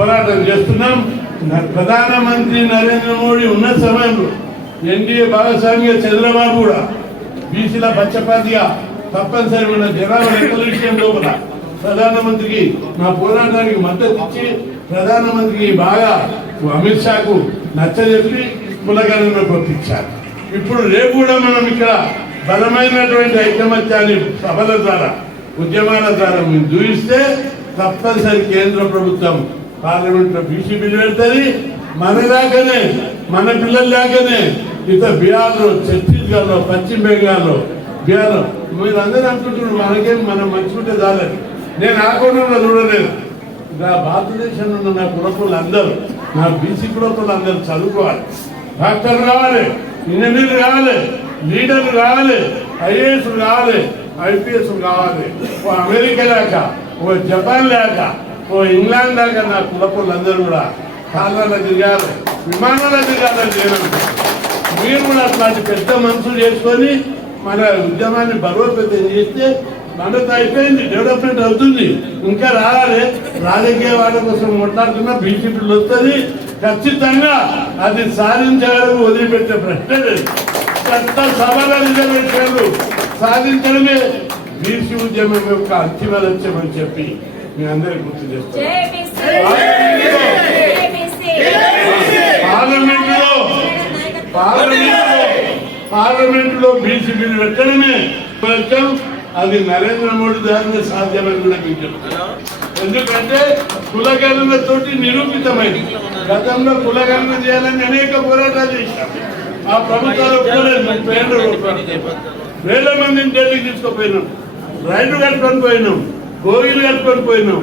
పోరాటం చేస్తున్నాం. ప్రధానమంత్రి నరేంద్ర మోడీ ఉన్న సమయంలో ఎన్డీఏ భాగస్వామిగా చంద్రబాబు కూడా బీసీల పచ్చపాతిగా తప్పనిసరి ఉన్న జనాభా లెక్కల విషయం లోపల ప్రధానమంత్రికి నా పోరాటానికి మద్దతు ఇచ్చి ప్రధానమంత్రికి బాగా అమిత్ షాకు నచ్చజెప్పి కులగణన పంపించారు ఇప్పుడు రేపు కూడా మనం ఇక్కడ బలమైనటువంటి ఐకమత్యాన్ని సభల ద్వారా ఉద్యమాల ద్వారా మేము చూపిస్తే తప్పనిసరి కేంద్ర ప్రభుత్వం పార్లమెంట్లో బీసీ బిల్లు పెడుతుంది మన దాకానే మన పిల్లల దాకానే. ఇతర బీహార్లో ఛత్తీస్గఢ్లో పశ్చిమ బెంగాల్లో బీహార్ మీరు అందరూ అనుకుంటున్నారు మనకేం మనం మంచుకుంటే చాలని. నేను ఆకుండా చూడలేదు. నా భారతదేశంలో ఉన్న నా కులకులు అందరూ నా బీసీ కులకులు అందరూ చదువుకోవాలి. డాక్టర్లు కావాలి ఇంజనీర్లు కావాలి లీడర్లు కావాలి ఐఏఎస్ కావాలి ఐపీఎస్ కావాలి ఓ అమెరికా లేక ఓ జపాన్ లేక ఓ ఇంగ్లాండ్ దాకా నా కులపులందరూ కూడా కాళ్ళలో తిరిగారు విమానాల్లో తిరిగారు మీరు కూడా అట్లాంటి పెద్ద మనసులు చేసుకొని మన ఉద్యమాన్ని బలోపేతం చేస్తే మనతో అయిపోయింది డెవలప్మెంట్ అవుతుంది. ఇంకా రావాలి. రాజకీయ వాళ్ళ కోసం మాట్లాడుతున్నా బీజేపీలు వస్తుంది. ఖచ్చితంగా అది సాధించగలకు వదిలిపెట్టే ప్రశ్న లేదు. పెద్ద సభల రిజర్వేషన్లు సాధించడమే బీసీ ఉద్యమం యొక్క అంతిమ లక్ష్యం అని చెప్పి మీ అందరికి గుర్తు పార్లమెంటులో పార్లమెంటులో పార్లమెంటులో బీసీ బిల్లు పెట్టడమే లక్ష్యం అది నరేంద్ర మోడీ ద్వారా సాధ్యమని కూడా మీకు చెప్తున్నాను ఎందుకంటే కులగణనతోటి నిరూపితమైంది గతంలో కులగణన చేయాలని అనేక పోరాటాలు చేశాం. ఆ ప్రభుత్వాలు. వేల మందిని ఢిల్లీకి తీసుకుపోయినాం. రైలు కట్టుకొని పోయినాం. గోగిలు కట్టుకొని పోయినాం.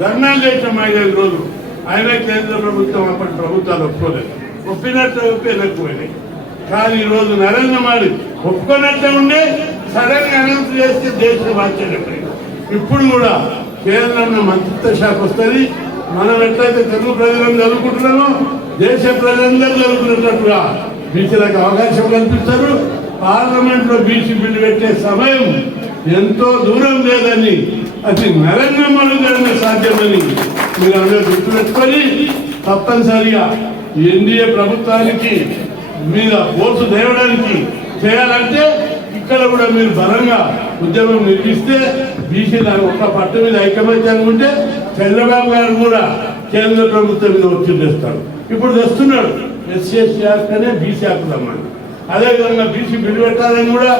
ధర్నాలు చేసాం ఐదైదు రోజులు. ఆయన కేంద్ర ప్రభుత్వం అప్పటి ప్రభుత్వాలు ఒప్పుకోలేదు. ఒప్పినట్టు ఒప్పినకపోయినాయి కానీ ఈ రోజు నరేంద్ర మోడీ ఒప్పుకున్నట్టే ఉండే సడన్గా అనౌన్స్ చేస్తే దేశం ఆశ్చర్యపోయింది. ఇప్పుడు కూడా కేంద్రంలో మంత్రిత్వ శాఖ వస్తుంది. మనం ఎట్లయితే తెలుగు ప్రజలను చదువుకుంటున్నామో దేశ ప్రజలందరూ చదువుకునేటట్టుగా బీసీలకు అవకాశం కల్పిస్తారు. పార్లమెంట్లో బీసీ బిల్లు పెట్టే సమయం ఎంతో దూరం లేదని అది నరేంద్ర మోడీ గారినే సాధ్యమని మీరు అందరూ గుర్తుపెట్టుకొని తప్పనిసరిగా ఎన్డీఏ ప్రభుత్వానికి మీద ఓటు తేవడానికి చేయాలంటే ఇక్కడ కూడా మీరు బలంగా ఉద్యమం నిర్మిస్తే బీసీల ఒక పట్టు మీద ఐకమత్యంగా ఉంటే చంద్రబాబు గారు కూడా కేంద్ర ప్రభుత్వం మీద ఒత్తిడి తెస్తాడు ఇప్పుడు తెస్తున్నాడు ఎస్సీ ఎస్సీ యాక్ట్ అనే బీసీ యాక్ట్ అన్నమాట అదేవిధంగా బీసీ బిల్లు పెట్టాలని కూడా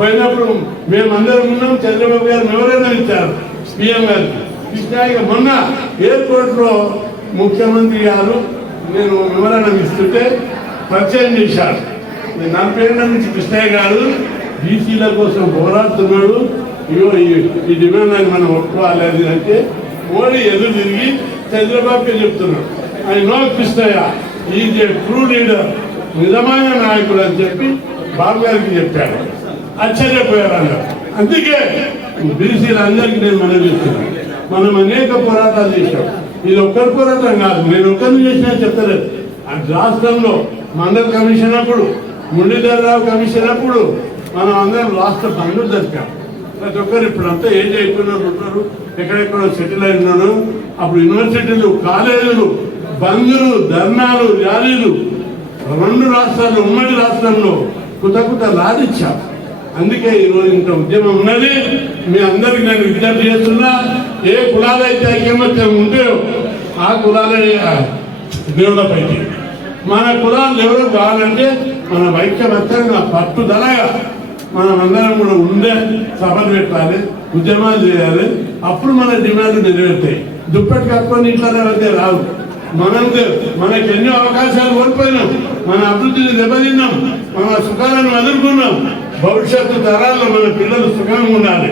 పోయినప్పుడు మేమందరం ఉన్నాం. చంద్రబాబు గారు ఎవరైనా ఇచ్చారు సీఎం గారికి. కృష్ణాయిగా మొన్న ఎయిర్పోర్ట్లో ముఖ్యమంత్రి గారు నేను వివరణ ఇస్తుంటే పరిచయం చేశారు. నా పేరు నుంచి కృష్ణయ్య గారు. బీసీల కోసం పోరాడుతున్నాడు. ఇవో ఈ- ఈ డిమాండ్ అని మనం ఒప్పుకోవాలి అది అంటే మోడీ ఎదురు తిరిగి చంద్రబాబుకి చెప్తున్నాడు. I know Krishnaiah is a true leader నిజమైన నాయకుడు అని చెప్పి బాబు గారికి చెప్పాడు. ఆశ్చర్యపోయారు అందుకే బీసీలు అందరికీ నేను మనం చేస్తున్నాను మనం అనేక పోరాటాలు చేసాం ఇది ఒక్కరి పోరాటం కాదు నేను ఒక్కరిని చేసినా చెప్తలేదు అది రాష్ట్రంలో మండల కమిషన్ అప్పుడు మురళీధరరావు కమిషన్ అప్పుడు మనం అందరం రాష్ట్ర పనులు జరిపాం ప్రతి ఒక్కరు ఇప్పుడు అంతా ఏజ్ అయిపోయినారు ఉంటారు? ఎక్కడెక్కడ సెటిల్ అయినారు అప్పుడు యూనివర్సిటీలు కాలేజీలు బంధులు ధర్నాలు ర్యాలీలు. రెండు రాష్ట్రాలు ఉమ్మడి రాష్ట్రంలో కొత్త కొత్త లాదిచ్చాం అందుకే ఈరోజు ఇంత ఉద్యమం ఉన్నది. మీ అందరికి నేను విజ్ఞప్తి చేస్తున్నా ఏ కులాలైతే ఐకమత్యం ఉంటే ఆ కులాలే అయితే మన కులాలు డెవలప్ కావాలంటే మన ఐక్యమత్యంగా పట్టుదలగా మనం అందరం కూడా ఉండే సభలు పెట్టాలి ఉద్యమాలు చేయాలి. అప్పుడు మన డిమాండ్ నెరవేరుతాయి. దుప్పటి కప్పుకొని ఇట్లా అయితే రావు. మనం మనకి ఎన్నో అవకాశాలు కోల్పోయినాం. మన అభివృద్ధిని దెబ్బతిన్నాం. మన సుఖాలను ఎదుర్కొన్నాం భవిష్యత్తు తరాల్లో మన పిల్లలు సుఖంగా ఉండాలి.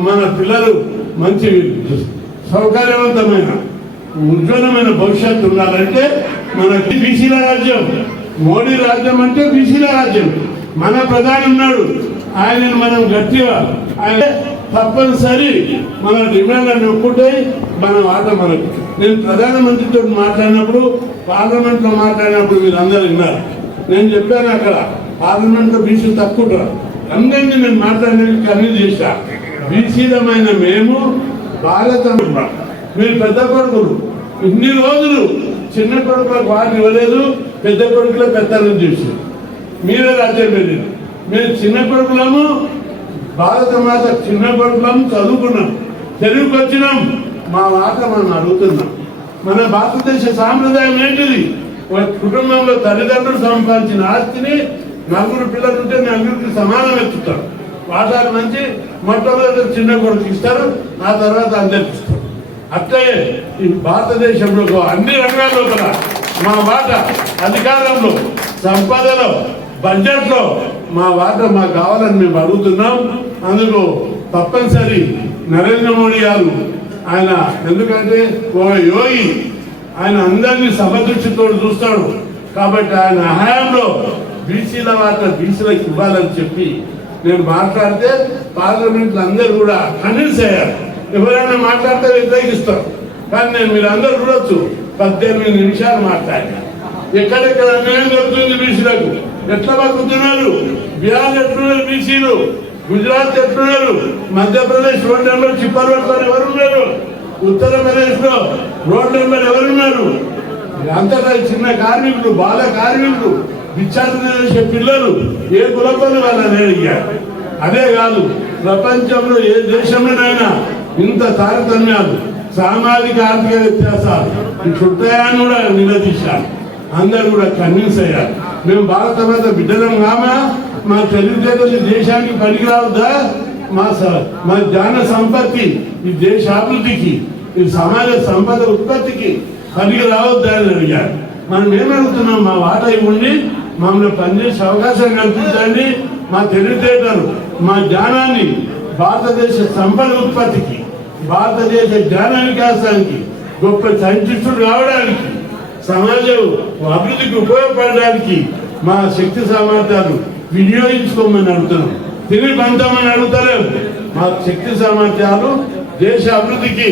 మన పిల్లలు మంచి సౌకర్యవంతమైన ఉజ్వలమైన భవిష్యత్తు ఉండాలంటే మనకి బీసీల రాజ్యం మోడీ రాజ్యం అంటే బీసీల రాజ్యం. మన ప్రధాని ఉన్నాడు. ఆయనను మనం గట్టిగా ఆయన తప్పనిసరి మన డిమాండ్లను ఒప్పుకుంటే మన ఆట మనకు నేను ప్రధానమంత్రితో మాట్లాడినప్పుడు పార్లమెంట్లో మాట్లాడినప్పుడు వీళ్ళందరూ విన్నారు. నేను చెప్పాను అక్కడ పార్లమెంట్లో బీసీలు బీసీ తక్కువ ఉంటారు. అందరినీ నేను మాట్లాడడానికి కన్వీన్ చేశా. బీసీలమైన మేము భారత మీరు పెద్ద కొడుకులు. ఇన్ని రోజులు చిన్న కొడుకులకు వాటి ఇవ్వలేదు పెద్ద కొడుకులకు పెద్దలను చూసి. మీరే రాజ్యం వెళ్ళారు మేము చిన్న కొడుకులము భారత మాత చిన్న కొడుకులం చదువుకున్నాం. తెలుగుకి వచ్చినాం. మా మాట మనం అడుగుతున్నాం. మన భారతదేశ సాంప్రదాయం ఏంటిది? కుటుంబంలో తల్లిదండ్రులు సంపాదించిన ఆస్తిని నలుగురు పిల్లలు ఉంటే నలుగురికి సమానం ఎత్తుతారు. వాటాల నుంచి మొట్టమొదటి చిన్న కొడుకు ఇస్తారు ఆ తర్వాత అందరికి ఇస్తారు. అట్లే ఈ భారతదేశంలో అన్ని రంగాల లోపల మా వాట అధికారంలో సంపదలో బడ్జెట్లో మా వాట మాకు కావాలని మేము అడుగుతున్నాం. అందుకు తప్పనిసరి నరేంద్ర మోడీ గారు ఆయన ఎందుకంటే ఓ యోగి ఆయన అందరినీ సమదృష్టితో చూస్తాడు. కాబట్టి ఆయన హయాంలో బీసీల వాట బీసీలకు ఇవ్వాలని చెప్పి నేను మాట్లాడితే పార్లమెంట్లో అందరు కూడా కన్విన్స్ అయ్యారు. ఎవరైనా మాట్లాడితే వ్యతిరేకిస్తారు. కానీ నేను మీరు అందరూ చూడొచ్చు. పద్దెనిమిది నిమిషాలు మాట్లాడినా. ఎక్కడెక్కడ అన్యాయం జరుగుతుంది బీసీలకు? ఎట్లా బతుకుతున్నారు? బీహార్ ఎట్లున్నారు బీసీలు? గుజరాత్ ఎట్లున్నారు? మధ్యప్రదేశ్ రోడ్ నెంబర్ చిప్పర్ పట్టుకొని ఎవరున్నారు? ఉత్తరప్రదేశ్లో రోడ్ నెంబర్ ఎవరున్నారు? అంతటా చిన్న కార్మికులు బాల కార్మికులు. విచారణ చేసే పిల్లలు ఏ కులపని వాళ్ళని అడిగారు అదే కాదు ప్రపంచంలో ఏ దేశంలోనైనా ఇంత తారతమ్యాలు సామాజిక ఆర్థిక వ్యత్యాసాలు ఈ చుట్టాయని కూడా నిలదీశారు. అందరు కూడా కన్విన్స్ అయ్యారు మేము భారత మీద బిడ్డలం కామా? మా తెలివితేటలు దేశానికి పనికిరావుదా మా స- మా జ్ఞాన సంపత్తి ఈ దేశ అభివృద్ధికి ఈ సమాజ సంపద ఉత్పత్తికి పనికి రావద్దా అని అడిగారు. మనం ఏమడుగుతున్నాం? మా వాట ఇవ్వండి. మమ్మల్ని పనిచేసే అవకాశం కల్పించండి. మా తెలివితేటలు మా జ్ఞానాన్ని భారతదేశ సంపద ఉత్పత్తికి భారతదేశ జ్ఞాన వికాసానికి గొప్ప సైంటిస్టులు రావడానికి సమాజం అభివృద్ధికి ఉపయోగపడడానికి మా శక్తి సామర్థ్యాలు వినియోగించుకోమని అడుగుతున్నాం. తిరిగి పంచామని అడుగుతలేము మా శక్తి సామర్థ్యాలు దేశ అభివృద్ధికి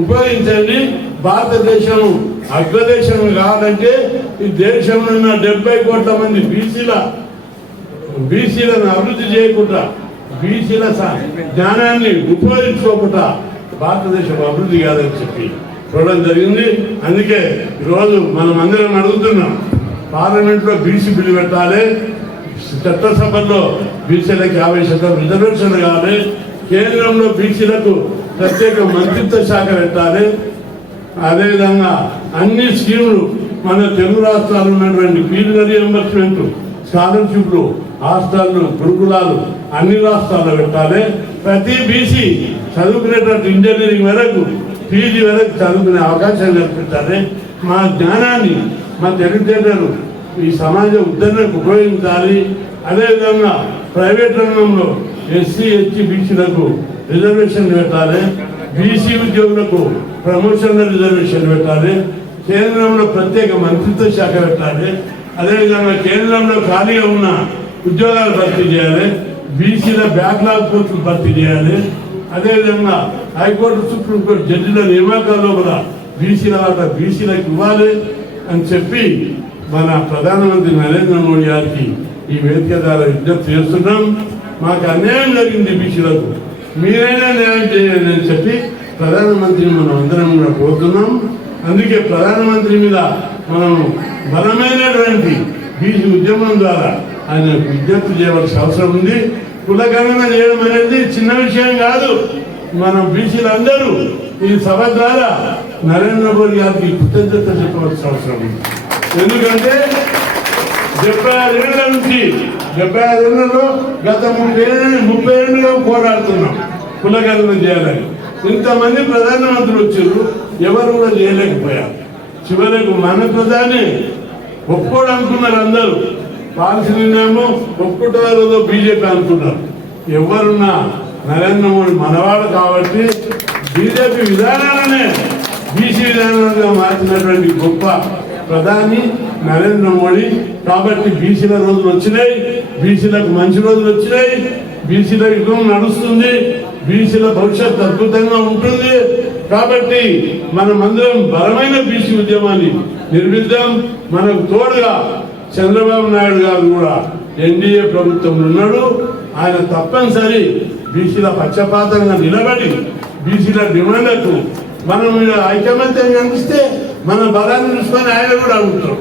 ఉపయోగించండి. భారతదేశం అగ్రదేశం కావాలంటే ఈ దేశంలో ఉన్న డెబ్బై కోట్ల మంది బీసీల బీసీలను అభివృద్ధి చేయకుండా బీసీల జ్ఞానాన్ని ఉపయోగించుకోకుండా భారతదేశం అభివృద్ధి కాదని చెప్పి చూడడం జరిగింది. అందుకే ఈరోజు మనం అందరం అడుగుతున్నాం పార్లమెంట్లో బీసీ బిల్లు పెట్టాలి. చట్టసభల్లో బీసీలకు యాభై శాతం రిజర్వేషన్ కావాలి. కేంద్రంలో బీసీలకు ప్రత్యేక మంత్రిత్వ శాఖ పెట్టాలి. అదేవిధంగా అన్ని స్కీములు మన తెలుగు రాష్ట్రాలు ఉన్నటువంటి ఫీజు రియంబర్స్మెంట్ స్కాలర్షిప్లు హాస్టల్లు గురుకులాలు అన్ని రాష్ట్రాల్లో పెట్టాలి. ప్రతి బీసీ చదువుకునేటట్టు ఇంజనీరింగ్ వరకు పీజీ వరకు చదువుకునే అవకాశం కల్పించాలి మా జ్ఞానాన్ని మా తెలివితేటలు ఈ సమాజ ఉద్ధరణకు ఉపయోగించాలి. అదేవిధంగా ప్రైవేట్ రంగంలో ఎస్సీ ఎస్టీ బీసీలకు రిజర్వేషన్ పెట్టాలి. బీసీ ఉద్యోగులకు ప్రమోషన్ల రిజర్వేషన్ పెట్టాలి. కేంద్రంలో ప్రత్యేక మంత్రిత్వ శాఖ పెట్టాలి. అదేవిధంగా కేంద్రంలో ఖాళీగా ఉన్న ఉద్యోగాలు భర్తీ చేయాలి. బీసీల బ్యాక్లాగ్ పోస్టులు భర్తీ చేయాలి. అదేవిధంగా హైకోర్టు సుప్రీంకోర్టు జడ్జిల నియామకాల్లో కూడా బీసీల వాళ్ళ బీసీలకు ఇవ్వాలి అని చెప్పి మన ప్రధానమంత్రి నరేంద్ర మోడీ గారికి ఈ వేదిక ద్వారా విజ్ఞప్తి చేస్తున్నాం. మాకు అన్యాయం జరిగింది బీసీలకు. మీరైనా న్యాయం చేయండి అని చెప్పి ప్రధానమంత్రిని మనం అందరం కూడా కోరుతున్నాం. అందుకే ప్రధానమంత్రి మీద మనం బలమైనటువంటి బీసీ ఉద్యమం ద్వారా ఆయన విజ్ఞప్తి చేయవలసిన అవసరం ఉంది. కులగణన చేయడం అనేది చిన్న విషయం కాదు. మనం బీసీలందరూ ఈ సభ ద్వారా నరేంద్ర మోడీ గారికి కృతజ్ఞత చెప్పవలసిన అవసరం ఉంది. ఎందుకంటే డెబ్బై ఐదేళ్ళ నుంచి డెబ్బై ఐదేళ్ళలో గత ముప్పై ఏళ్ళు ముప్పై ఏళ్ళుగా పోరాడుతున్నాం కులగణన చేయాలని. ఇంతమంది ప్రధానమంత్రులు వచ్చారు. ఎవరు కూడా చేయలేకపోయారు. చివరకు మన ప్రధాని ఒప్పుకోడు అనుకున్నారు అందరూ. పాలసీ నిర్ణయము ఒప్పుకుంటారో బీజేపీ అనుకున్నారు. ఎవరున్నా నరేంద్ర మోడీ మనవాడు కాబట్టి బీజేపీ విధానాలనే బీసీ విధానాలుగా మార్చినటువంటి గొప్ప ప్రధాని నరేంద్ర మోడీ. కాబట్టి బీసీల రోజులు వచ్చినాయి బీసీలకు మంచి రోజులు వచ్చినాయి బీసీల యుగం నడుస్తుంది. బీసీల భవిష్యత్తు అద్భుతంగా ఉంటుంది. కాబట్టి మనమందరం బలమైన బీసీ ఉద్యమాన్ని నిర్మిద్దాం. మనకు తోడుగా చంద్రబాబు నాయుడు గారు కూడా ఎన్డీఏ ప్రభుత్వంలో ఉన్నాడు. ఆయన తప్పనిసరి బీసీల పక్షపాతంగా నిలబడి బీసీల డిమాండ్లకు మనం ఐకమత్యం కనిపిస్తే మన బలాన్ని చూసుకొని ఆయన కూడా అడుగుతాం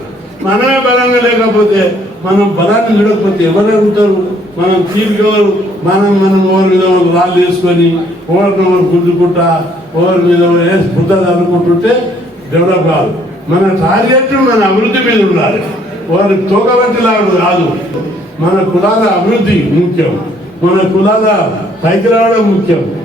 మనమే బలంగా లేకపోతే మనం బలాన్ని చూడకపోతే ఎవరు అడుగుతారు మనం తీరుకోరు మనం మనం ఓవరి మీద ఒకరు రాళ్ళు వేసుకొని ఓవరిని ఎవరు గుద్దుకుంటా ఓవరి మీద ఒకరు వేసి అనుకుంటుంటే డెవలప్ కాదు. మన టార్గెట్ మన అభివృద్ధి మీద ఉండాలి. వారి తోకబట్టిలాగా రాదు. మన కులాల అభివృద్ధి ముఖ్యం. మన కులాల పైకి రావడం ముఖ్యం.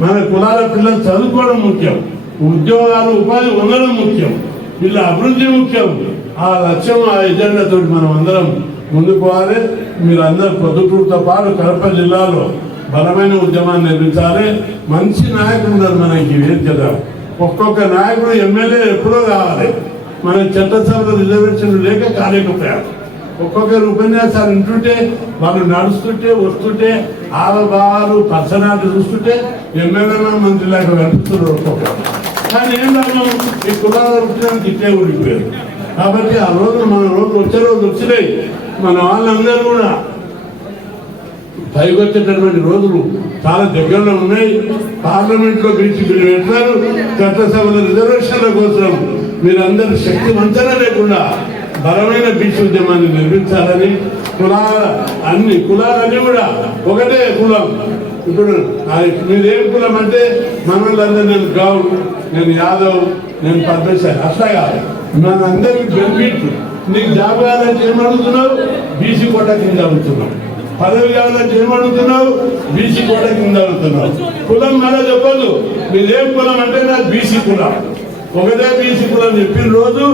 మన కులాల పిల్లలు చదువుకోవడం ముఖ్యం. ఉద్యోగాలు ఉపాధి ఉండడం ముఖ్యం. వీళ్ళ అభివృద్ధి ముఖ్యం. ఆ లక్ష్యం ఆ ఎజెండాతో మనం అందరం ముందుకు పోవాలి. మీరు అందరూ పొద్దుటూరుతో పాటు కడప జిల్లాలో బలమైన ఉద్యమాన్ని నిర్మించాలి. మంచి నాయకులు ఉన్నారు మనకి వేదిక ఒక్కొక్క నాయకుడు ఎమ్మెల్యే ఎప్పుడో కావాలి మన చట్టసభ రిజర్వేషన్ లేక కాలేకపోయారు. ఒక్కొక్కరు ఉపన్యాసాలు వింటుంటే వాళ్ళు నడుస్తుంటే వస్తుంటే ఆలబాలు పర్సనాలిటీ చూస్తుంటే ఎమ్మెల్యేలో మంత్రిలాగా కనిపిస్తున్నారు ఒక్కొక్కరు. కానీ ఏం లాభం? ఈ కులాల వృత్తిని ఇట్టే ఉండిపోయారు కాబట్టి ఆ రోజు మన రోజు వచ్చే రోజు వచ్చినాయి. మన వాళ్ళందరూ కూడా పైకొచ్చేటటువంటి రోజులు చాలా దగ్గరలో ఉన్నాయి. పార్లమెంట్లో పిలిచి బిల్లు పెట్టినారు. చట్టసభలో రిజర్వేషన్ల కోసం మీరందరూ శక్తి వంచన లేకుండా బలమైన బీచ్ ఉద్యమాన్ని నిర్మించాలని కులాల అన్ని కులాలన్నీ కూడా ఒకటే కులం. ఇప్పుడు మీరేం కులం అంటే మనోళ్ళందరూ నేను గౌడ్ నేను యాదవ్ నేను పద్మశాలి అట్లా కాదు. మనందరికి బెనిఫిట్ నీకు జాబ్ కావాలంటే ఏమడుగుతున్నావు బీసీ కోట కింద అడుగుతున్నావు. పదవి కావాలంటే ఏమడుగుతున్నావు బీసీ కోట కింద అడుగుతున్నావు. కులం మళ్ళీ చెప్పదు మీదేం కులం అంటే నాకు బీసీ కులం. ఒకటే బీసీ కులం చెప్పిన రోజు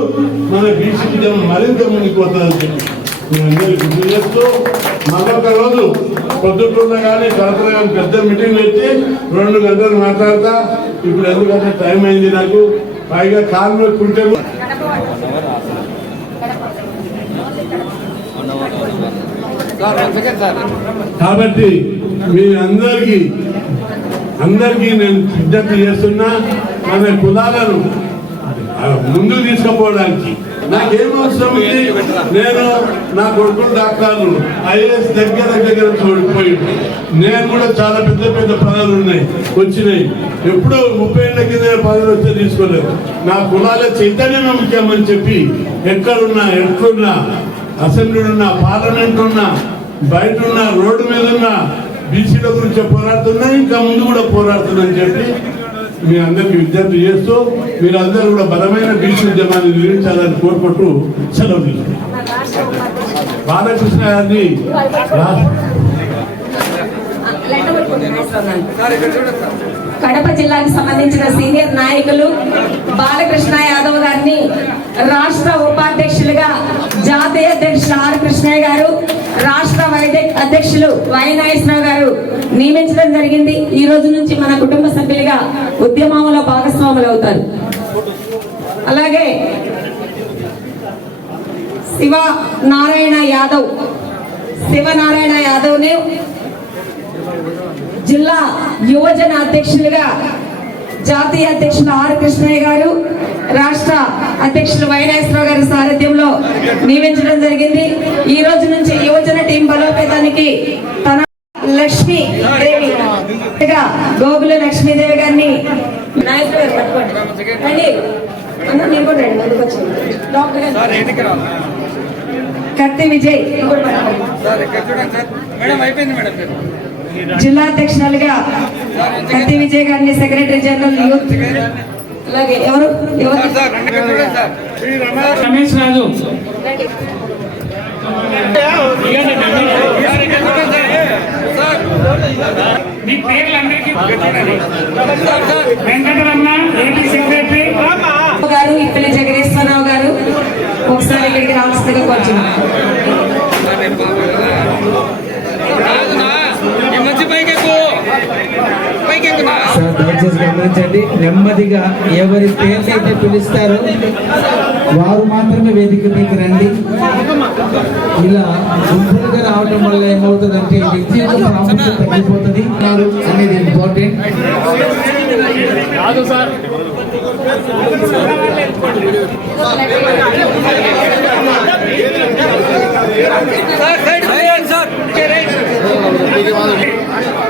మన బీసీ కులం మరింత మునిగిపోతుందని చెప్పి మీరందరూ గుర్తు చేస్తూ మరొక రోజు పొద్దున్న కానీ కలపలో కానీ పెద్ద మీటింగ్ పెట్టి రెండు గంటలు మాట్లాడతా. ఇప్పుడు ఎందుకంటే టైం అయింది నాకు. పైగా కాలు కుంటే కాబట్టి మీ అందరికీ అందరికీ నేను విజ్ఞప్తి చేస్తున్నా మన కులాలను ముందు తీసుకుపోవడానికి. నాకేం అవసరం ఉంది? నేను నా కొడుకులు డాక్టర్లు. ఐఏఎస్ దగ్గర దగ్గర ఓడిపోయి నేను కూడా చాలా పెద్ద పెద్ద పదవులు ఉన్నాయి వచ్చినాయి. ఎప్పుడో ముప్పై ఏళ్ళ కింద పదవులు వస్తే తీసుకోలేదు. నా కులాల చైతన్యమే ముఖ్యమని చెప్పి ఎక్కడున్నా ఎట్లున్నా అసెంబ్లీ ఉన్నా పార్లమెంట్ ఉన్నా బయట ఉన్న రోడ్డు మీద ఉన్నా బీసీల గురించి పోరాడుతున్నా ఇంకా ముందు కూడా పోరాడుతున్నా అని చెప్పి మీ అందరికి విజ్ఞప్తి చేస్తూ మీరందరూ కూడా బలమైన బీసీ ఉద్యమాన్ని నిర్మించాలని కోరుకుంటూ సెలవు తీసుకుంటాం. బాలకృష్ణ గారిని రా- సార్ ఇక్కడ చూడండి కడప జిల్లాకు సంబంధించిన సీనియర్ నాయకులు బాలకృష్ణ యాదవ్ గారిని రాష్ట్ర ఉపాధ్యక్షులుగా జాతీయ అధ్యక్షులు ఆర్ కృష్ణయ్య గారు రాష్ట్ర వైద్య అధ్యక్షులు వై నాగేశ్వరరావు గారు నియమించడం జరిగింది. ఈ రోజు నుంచి మన కుటుంబ సభ్యులుగా ఉద్యమంలో భాగస్వాములు అవుతారు. అలాగే శివ నారాయణ యాదవ్ శివనారాయణ యాదవ్ని జిల్లా యువజన అధ్యక్షులుగా జాతీయ అధ్యక్షులు ఆర్ కృష్ణయ్య గారు రాష్ట్ర అధ్యక్షులు వైనాశ్వరరావు గారి సారథ్యంలో నియమించడం జరిగింది. ఈ రోజు నుంచి యువజన టీం బలోపేతానికి తన లక్ష్మీ దేవి గోగుల లక్ష్మీదేవి గారిని నాయకులు కత్తి విజయ్. మేడం అయిపోయింది మేడం జిల్లా అధ్యక్షులుగా కత్తి విజయ్ గారిని సెక్రటరీ జనరల్ యూత్ అలాగే ఎవరు? రమేష్ రాజు. మీ వెంకటరమణ ఏపీ సెక్రటరీ గారు ఇప్పటి జగదీశ్వరరావు గారు ఒకసారి ఇక్కడికి రావాల్సిందిగా కొంచెం రాదునా ఈ మంచి పైకి ఎక్కువ పైకి ఎక్కునా సార్ దయచేసి గమనించండి నెమ్మదిగా ఎవరి పేర్లు అయితే పిలుస్తారో వారు మాత్రమే వేదిక మీకు రండి. ఇలా గుంపులుగా రావడం వల్ల ఏమవుతుందంటే విద్య యొక్క ప్రాముఖ్యత తగ్గిపోతుంది. అనేది ఇంపార్టెంట్ సార్. సార్.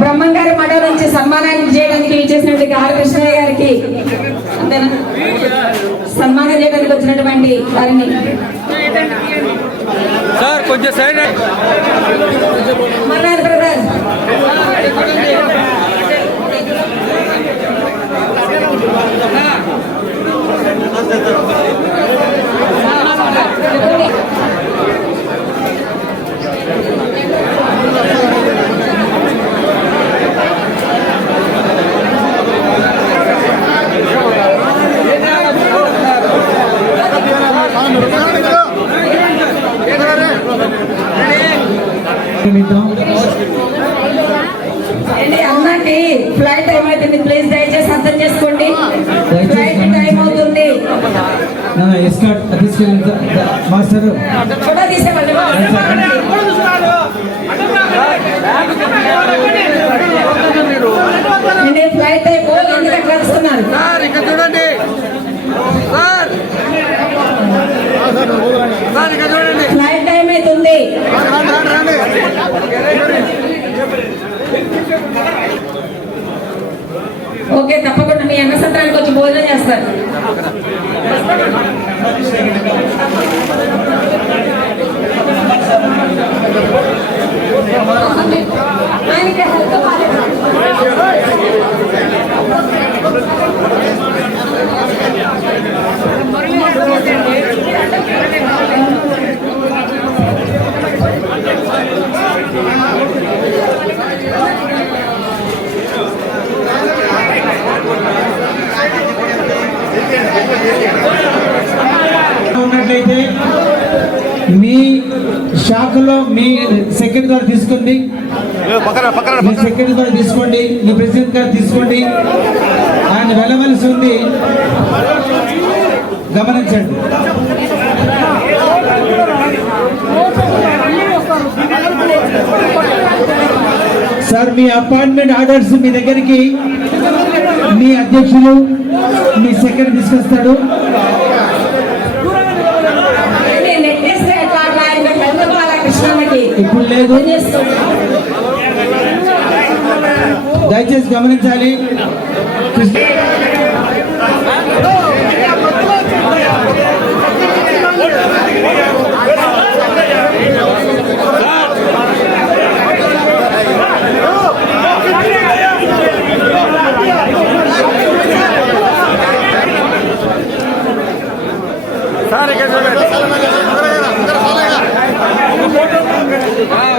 బ్రహ్మంగారి మఠ నుంచి సన్మానాన్ని చేయడానికి ఇచ్చేసినటువంటి ఆర్ కృష్ణయ్య గారికి? సన్మానం చేయడానికి వచ్చినటువంటి వారిని సార్ కొంచెం సైడ్ మర్నాథ్ బ్రదర్. ఓకే తప్పకుండా మీ అన్న సత్రానికి వచ్చి భోజనం చేస్తారు ఆయనకి ఉన్నట్లయితే మీ శాఖలో మీ సెక్రటరీ ద్వారా తీసుకోండి. మీ సెక్రటరీ ద్వారా తీసుకోండి మీ ప్రెసిడెంట్ గారు తీసుకోండి. ఆయన వెళ్ళవలసి ఉంది. గమనించండి. సార్ మీ అపాయింట్మెంట్ ఆర్డర్స్ మీ దగ్గరికి మీ అధ్యక్షులు మీ సెక్రటరీ తీసుకొస్తాడు ఇప్పుడు లేదు. దయచేసి గమనించాలి. Wow.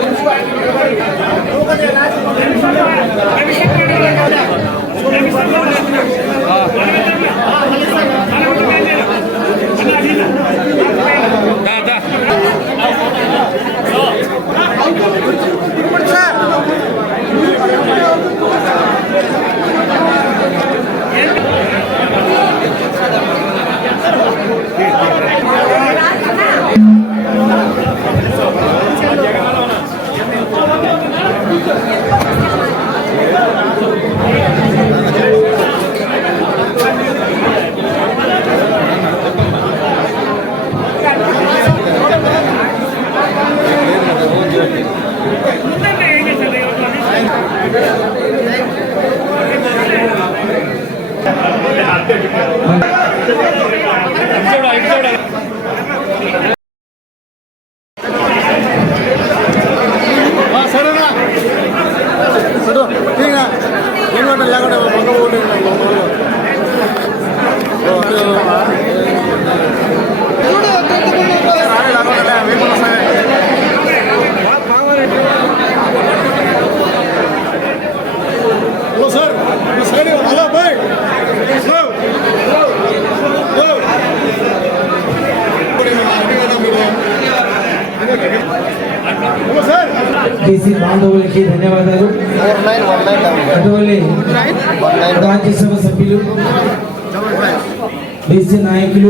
బీసీ నాయకులు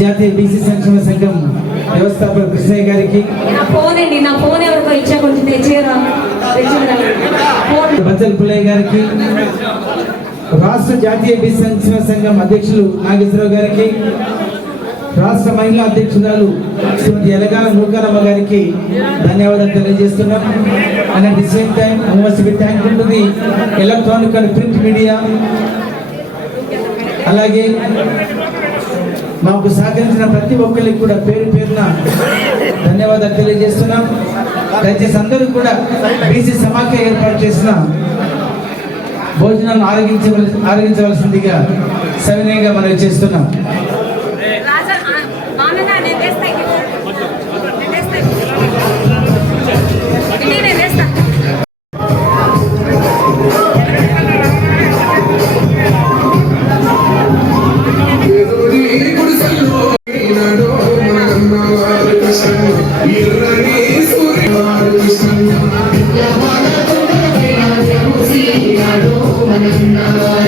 జాతీయ బీసీ సంక్షేమ సంఘం వ్యవస్థాపక కృష్ణయ్య గారికి. బచ్చల పుల్లయ్య గారికి రాష్ట్ర జాతీయ బీసీ సంక్షేమ సంఘం అధ్యక్షులు నాగేశ్వరరావు గారికి రాష్ట్ర మహిళా అధ్యక్షురాలు శ్రీమతి ఎలగాల నూకారమ్మ గారికి ధన్యవాదాలు తెలియజేస్తున్నాం. And at the same time I must be thankful to the electronic and print media అలాగే మాకు సహకరించిన ప్రతి ఒక్కరికి కూడా పేరు పేరున ధన్యవాదాలు తెలియజేస్తున్నాం. దయచేసి అందరూ కూడా బీసీ సమాఖ్య ఏర్పాటు చేసిన భోజనాన్ని ఆరగించవలసి ఆరగించవలసిందిగా సవినయంగా మనం చేస్తున్నాం. Amen.